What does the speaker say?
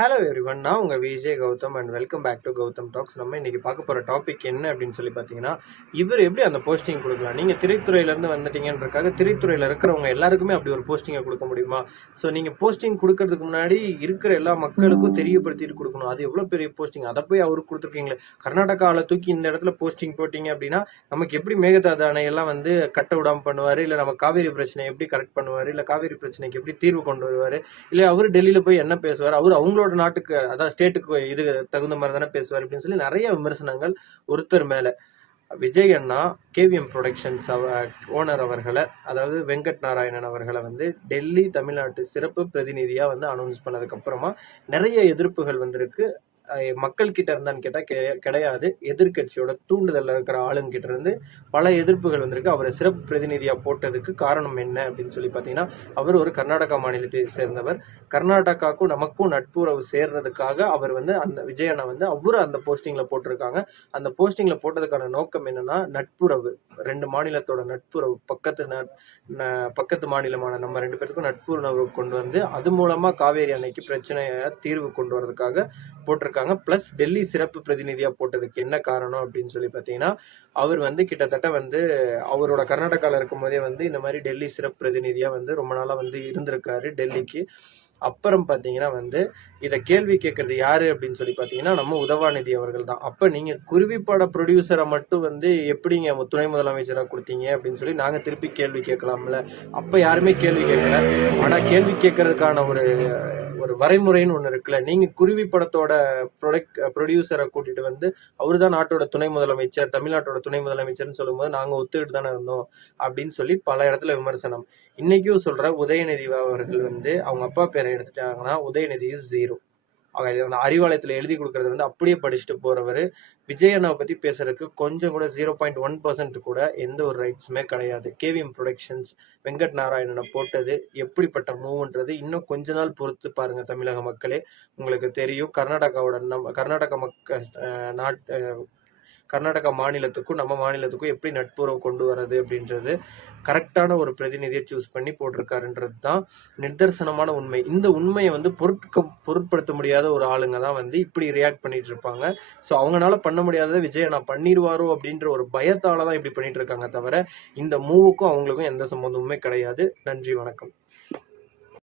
Hello everyone, நான் உங்கள் Vijay Gautam and welcome back to Gautam talks. நம்ம இன்னைக்கு பார்க்க போகிற டாபிக் என்ன அப்படின்னு சொல்லி பார்த்தீங்கன்னா, இவர் எப்படி அந்த போஸ்டிங் கொடுக்கலாம். நீங்கள் திரைத்துறையிலேருந்து வந்துட்டீங்கன்றக்காக திரைத்துறையில் இருக்கிறவங்க எல்லாருக்குமே அப்படி ஒரு போஸ்டிங்கை கொடுக்க முடியுமா? ஸோ நீங்கள் போஸ்டிங் கொடுக்கறதுக்கு முன்னாடி இருக்கிற எல்லா மக்களுக்கும் தெரியப்படுத்திட்டு கொடுக்கணும். அது எவ்வளோ பெரிய போஸ்டிங், அதை போய் அவருக்கு கொடுத்துருக்கீங்களே. கர்நாடகாவில் தூக்கி இந்த இடத்துல போஸ்டிங் போட்டிங்க அப்படின்னா நமக்கு எப்படி மேகதாது அணையெல்லாம் வந்து கட்ட விடாமல் பண்ணுவார், இல்லை நம்ம காவேரி பிரச்சனை எப்படி கரெக்ட் பண்ணுவார், இல்லை காவேரி பிரச்சனைக்கு எப்படி தீர்வு கொண்டு வருவார், இல்லை அவர் டெல்லியில் போய் என்ன பேசுவார், அவங்களோட நாட்டுக்கு அதாவது ஸ்டேட்டுக்கு இது தகுந்த மாதிரி தானே பேசுவார் அப்படின்னு சொல்லி நிறைய விமர்சனங்கள் ஒருத்தர் மேல. விஜய் அண்ணா கேவிஎம் ப்ரொடக்ஷன்ஸ் ஓனர் அவர்களை, அதாவது வெங்கட் நாராயணன் அவர்களை வந்து டெல்லி தமிழ்நாட்டு சிறப்பு பிரதிநிதியா வந்து அனௌன்ஸ் பண்ணதுக்கு அப்புறமா நிறைய எதிர்ப்புகள் வந்திருக்கு. மக்கள் கிட்ட இருந்தான்னு கேட்டா கிடையாது, எதிர்கட்சியோட தூண்டுதல்ல இருக்கிற ஆளுங்க கிட்ட இருந்து பல எதிர்ப்புகள் வந்திருக்கு. அவரை சிறப்பு பிரதிநிதியா போட்டதுக்கு காரணம் என்ன அப்படின்னு சொல்லி பாத்தீங்கன்னா, அவர் ஒரு கர்நாடகா மாநிலத்தை சேர்ந்தவர். கர்நாடகாவுக்கும் நமக்கும் நட்புறவு சேர்றதுக்காக அவர் வந்து அந்த விஜயண்ணா வந்து அவரு அந்த போஸ்டிங்ல போட்டிருக்காங்க. அந்த போஸ்டிங்ல போட்டதுக்கான நோக்கம் என்னன்னா, நட்புறவு, ரெண்டு மாநிலத்தோட நட்புறவு, பக்கத்து மாநிலமான நம்ம ரெண்டு பேருக்கும் நட்புறவு கொண்டு வந்து அது மூலமா காவேரி அணைக்கு பிரச்சனைய தீர்வு கொண்டு வரதுக்காக போட்டிருக்காங்க. பிளஸ் டெல்லி சிறப்பு பிரதிநிதியா போட்டதுக்கு என்ன காரணம் அப்படின்னு சொல்லி பாத்தீங்கன்னா, அவர் வந்து கிட்டத்தட்ட வந்து அவரோட கர்நாடகால இருக்கும் போதே வந்து இந்த மாதிரி டெல்லி சிறப்பு பிரதிநிதியா வந்து ரொம்ப நாளா வந்து இருந்திருக்காரு டெல்லிக்கு. அப்புறம் பாத்தீங்கன்னா வந்து இதை கேள்வி கேட்கறது யாரு அப்படின்னு சொல்லி பாத்தீங்கன்னா, நம்ம உதவாநிதி அவர்கள் தான். அப்ப நீங்க குருவிப்பட ப்ரொடியூசரை மட்டும் வந்து எப்படிங்க துணை முதலமைச்சரா கொடுத்தீங்க அப்படின்னு சொல்லி நாங்க திருப்பி கேள்வி கேட்கலாம்ல. அப்ப யாருமே கேள்வி கேட்கல. ஆனா கேள்வி கேட்கறதுக்கான ஒரு ஒரு வரைமுறைன்னு ஒண்ணு இருக்குல்ல. நீங்க குருவி படத்தோட ப்ரொடியூசரை கூட்டிட்டு வந்து அவருதான் நாட்டோட துணை முதலமைச்சர், தமிழ்நாட்டோட துணை முதலமைச்சர்னு சொல்லும்போது நாங்க ஒத்துக்கிட்டு தானே இருந்தோம் அப்படின்னு சொல்லி பல இடத்துல விமர்சனம். இன்னைக்கும் சொல்ற உதயநிதி அவர்கள் வந்து அவங்க அப்பா பேரை எடுத்துட்டாங்கன்னா உதயநிதி இஸ் ஜீரோ. அறிவாலயத்துல எழுதி கொடுக்கறது வந்து அப்படியே படிச்சுட்டு போறவரு. விஜயண்ணாவை பத்தி பேசுறதுக்கு கொஞ்சம் கூட 0.1% கூட எந்த ஒரு ரைட்ஸுமே கிடையாது. கேவிஎம் ப்ரொடக்ஷன்ஸ் வெங்கட் நாராயணனை போட்டது எப்படிப்பட்ட மூவ்ன்றது இன்னும் கொஞ்ச நாள் பொறுத்து பாருங்க தமிழக மக்களே, உங்களுக்கு தெரியும். கர்நாடக மக்கள் கர்நாடகா மாநிலத்துக்கும் நம்ம மாநிலத்துக்கும் எப்படி நட்புறவு கொண்டு வர்றது அப்படின்றது கரெக்டான ஒரு பிரதிநிதியை சூஸ் பண்ணி போட்டிருக்காருன்றது தான் நிதர்சனமான உண்மை. இந்த உண்மையை வந்து பொருட்படுத்த முடியாத ஒரு ஆளுங்க தான் வந்து இப்படி ரியாக்ட் பண்ணிட்டு இருப்பாங்க. ஸோ அவங்களால பண்ண முடியாததை விஜய் நான் பண்ணிடுவாரோ அப்படின்ற ஒரு பயத்தால தான் இப்படி பண்ணிட்டு இருக்காங்க தவிர இந்த மூவுக்கும் அவங்களுக்கும் எந்த சம்பந்தமுமே கிடையாது. நன்றி, வணக்கம்.